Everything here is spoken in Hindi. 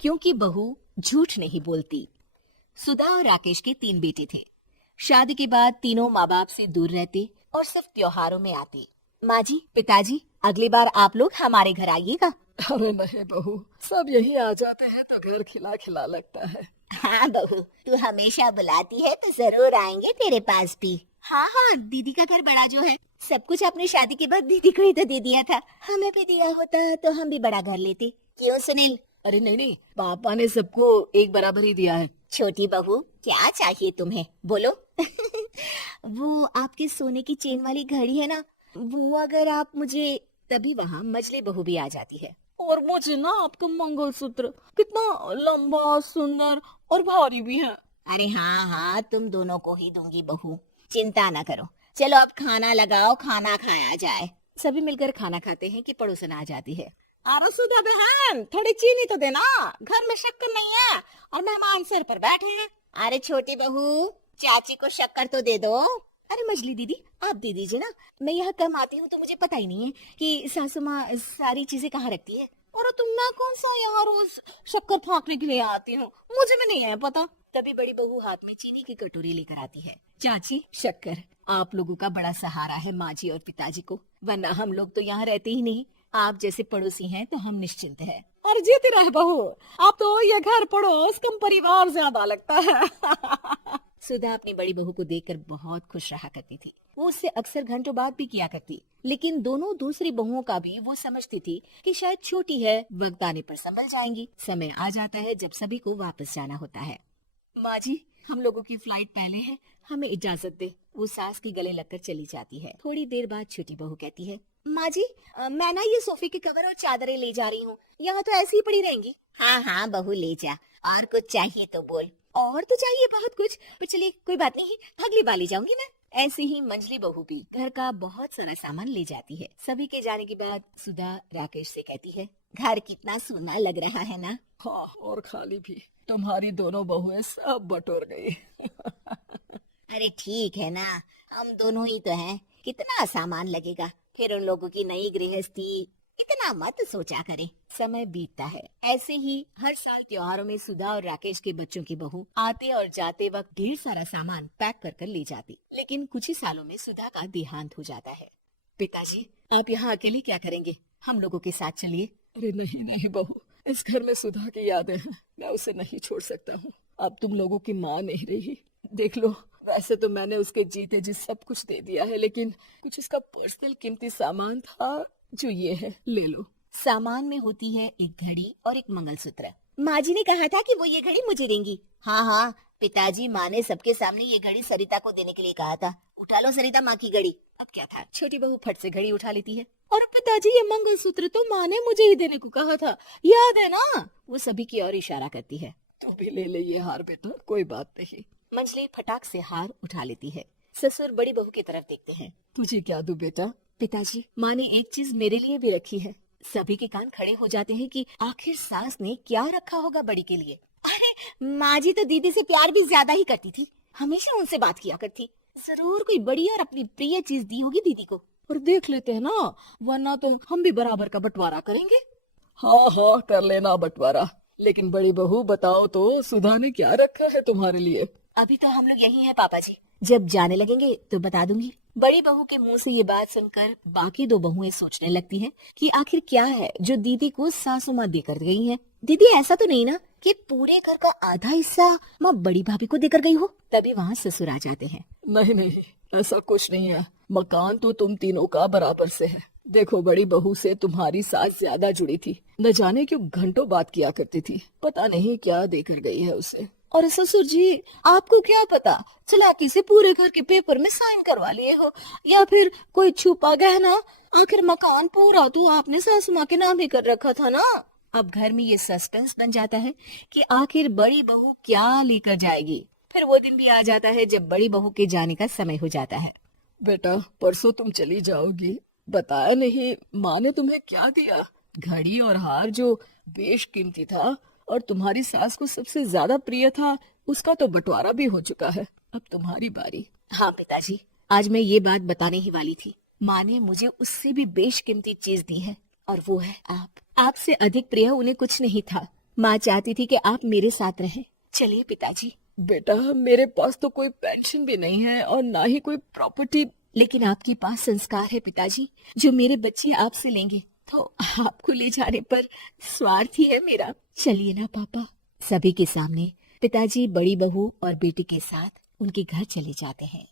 क्योंकि बहू झूठ नहीं बोलती। सुधा और राकेश के 3 बेटे थे। शादी के बाद तीनों माँ बाप से दूर रहते और सिर्फ त्योहारों में आते। माँ जी, पिताजी, अगली बार आप लोग हमारे घर आइएगा। अरे नहीं बहू, सब यही आ जाते हैं तो घर खिला खिला लगता है। हाँ बहू, तू हमेशा बुलाती है तो जरूर आएंगे तेरे पास भी। हाँ हाँ, दीदी का घर बड़ा जो है, सब कुछ आपने शादी के बाद दीदी को ही तो दे दिया था। हमें भी दिया होता तो हम भी बड़ा घर लेते। क्यों सुनील? अरे नहीं नहीं, पापा ने सबको एक बराबर ही दिया है। छोटी बहू, क्या चाहिए तुम्हें, बोलो। वो आपके सोने की चेन वाली घड़ी है ना, वो अगर आप मुझे, तभी वहाँ मजली बहू भी आ जाती है। और मुझे ना आपका मंगलसूत्र कितना लंबा, सुंदर और भारी भी है। अरे हाँ हाँ, तुम दोनों को ही दूंगी बहू, चिंता ना करो। चलो अब खाना लगाओ, खाना खाया जाए। सभी मिलकर खाना खाते हैं कि पड़ोसन आ जाती है। अरे सुधा बहन, थोड़ी चीनी तो देना, घर में शक्कर नहीं है और मेहमान सिर पर बैठे हैं। अरे छोटी बहू, चाची को शक्कर तो दे दो। अरे मजली दीदी, आप दे दीजिए ना, मैं यहाँ कम आती हूँ तो मुझे पता ही नहीं है कि सासू माँ सारी चीजें कहाँ रखती है। और तुम ना कौन सा यहाँ रोज शक्कर फाँकने के लिए आती हूँ, मुझे भी नहीं है पता। तभी बड़ी बहू हाथ में चीनी की कटोरी लेकर आती है। चाची, शक्कर आप लोगों का बड़ा सहारा है माँ जी और पिताजी को, वरना हम लोग तो यहाँ रहते ही नहीं। आप जैसे पड़ोसी हैं तो हम निश्चिंत हैं। अरे जीती रहे बहू, आप तो ये घर पड़ोस कम परिवार ज्यादा लगता है। सुधा अपनी बड़ी बहू को देखकर बहुत खुश रहा करती थी। वो उससे अक्सर घंटों बात भी किया करती, लेकिन दोनों दूसरी बहुओं का भी वो समझती थी कि शायद छोटी है, वक्त आने पर संभल जाएंगी। समय आ जाता है जब सभी को वापस जाना होता है। माँ जी, हम लोगों की फ्लाइट पहले है, हमें इजाजत दे। वो सास के गले लगकर चली जाती है। थोड़ी देर बाद छोटी बहू कहती है, माँ जी, मैं ना ये सोफे के कवर और चादरें ले जा रही हूँ, यहाँ तो ऐसी ही पड़ी रहेंगी। हाँ हाँ बहू, ले जा, और कुछ चाहिए तो बोल। और तो चाहिए बहुत कुछ, पर चलिए कोई बात नहीं, अगली बार ले जाऊंगी मैं। ऐसे ही मंजली बहू भी घर का बहुत सारा सामान ले जाती है। सभी के जाने के बाद सुधा राकेश से कहती है, घर कितना सूना लग रहा है ना। हाँ, और खाली भी। तुम्हारी दोनों बहुएं सब बटोर गई। अरे ठीक है ना, हम दोनों ही तो हैं, कितना सामान लगेगा, फिर उन लोगों की नई गृहस्थी, इतना मत सोचा करें। समय बीतता है। ऐसे ही हर साल त्योहारों में सुधा और राकेश के बच्चों की बहू आते और जाते वक्त ढेर सारा सामान पैक कर कर ले जाती। लेकिन कुछ ही सालों में सुधा का देहांत हो जाता है। पिताजी, आप यहाँ अकेले क्या करेंगे, हम लोगों के साथ चलिए। अरे नहीं नहीं बहू, इस घर में सुधा की यादें हैं, मैं उसे नहीं छोड़ सकता हूँ। अब तुम लोगों की माँ नहीं रही। देख लो, वैसे तो मैंने उसके जीते जी सब कुछ दे दिया है, लेकिन कुछ इसका पर्सनल कीमती सामान था जो ये है, ले लो। सामान में होती है एक घड़ी और एक मंगलसूत्र। माँ जी ने कहा था कि वो ये घड़ी मुझे देंगी। हाँ हाँ पिताजी, माँ ने सबके सामने ये घड़ी सरिता को देने के लिए कहा था। उठा लो सरिता माँ की घड़ी। अब क्या था, छोटी बहू फट से घड़ी उठा लेती है। और पिताजी, ये मंगलसूत्र तो माँ ने मुझे ही देने को कहा था, याद है ना। वो सभी की ओर इशारा करती है। तो भी ले ले ये हार बेटा, कोई बात नहीं। मंजली फटाक से हार उठा लेती है। ससुर बड़ी बहू की तरफ देखते हैं। तुझे क्या दूं बेटा? पिताजी, माँ ने एक चीज मेरे लिए भी रखी है। सभी के कान खड़े हो जाते हैं कि आखिर सास ने क्या रखा होगा बड़ी के लिए। अरे माँ जी तो दीदी से प्यार भी ज्यादा ही करती थी, हमेशा उनसे बात किया करती। जरूर कोई बड़ी और अपनी प्रिय चीज दी होगी दीदी को। और देख लेते हैं ना, वरना तो हम भी बराबर का बंटवारा करेंगे। हाँ हाँ, कर लेना बंटवारा। लेकिन बड़ी बहू बताओ तो, सुधा ने क्या रखा है तुम्हारे लिए? अभी तो हम लोग यही हैं पापा जी, जब जाने लगेंगे तो बता दूंगी। बड़ी बहू के मुंह से ये बात सुनकर बाकी 2 बहुएं सोचने लगती हैं कि आखिर क्या है जो दीदी को सासू माँ देकर गई है। दीदी ऐसा तो नहीं ना कि पूरे घर का आधा हिस्सा माँ बड़ी भाभी को देकर गई हो। तभी वहाँ ससुर आ जाते हैं। नहीं नहीं, ऐसा कुछ नहीं है। मकान तो तुम तीनों का बराबर से है। देखो, बड़ी बहू से तुम्हारी सास ज्यादा जुड़ी थी, न जाने क्यों घंटों बात किया करती थी। पता नहीं क्या देकर गई है उसे। और ससुर जी, आपको क्या पता, चालाकी से पूरे घर के पेपर में साइन करवा लिए हो, या फिर कोई छुपा गहना। आखिर मकान पूरा तो आपने सासू माँ के नाम ही कर रखा था ना। अब घर में ये सस्पेंस बन जाता है कि आखिर बड़ी बहू क्या लेकर जाएगी। फिर वो दिन भी आ जाता है जब बड़ी बहू के जाने का समय हो जाता है। बेटा, परसों तुम चली जाओगी, बताया नहीं माँ ने तुम्हें क्या दिया? घड़ी और हार जो बेशकीमती था और तुम्हारी सास को सबसे ज्यादा प्रिय था, उसका तो बंटवारा भी हो चुका है। अब तुम्हारी बारी। हाँ पिताजी, आज मैं ये बात बताने ही वाली थी। माँ ने मुझे उससे भी बेशकीमती चीज दी है, और वो है आप। आपसे अधिक प्रिय उन्हें कुछ नहीं था। माँ चाहती थी कि आप मेरे साथ रहें। चलिए पिताजी। बेटा, मेरे पास तो कोई पेंशन भी नहीं है और ना ही कोई प्रॉपर्टी। लेकिन आपके पास संस्कार है पिताजी, जो मेरे बच्चे आपसे लेंगे, तो आपको ले जाने पर स्वार्थ ही है मेरा। चलिए ना पापा। सभी के सामने पिताजी बड़ी बहू और बेटी के साथ उनके घर चले जाते हैं।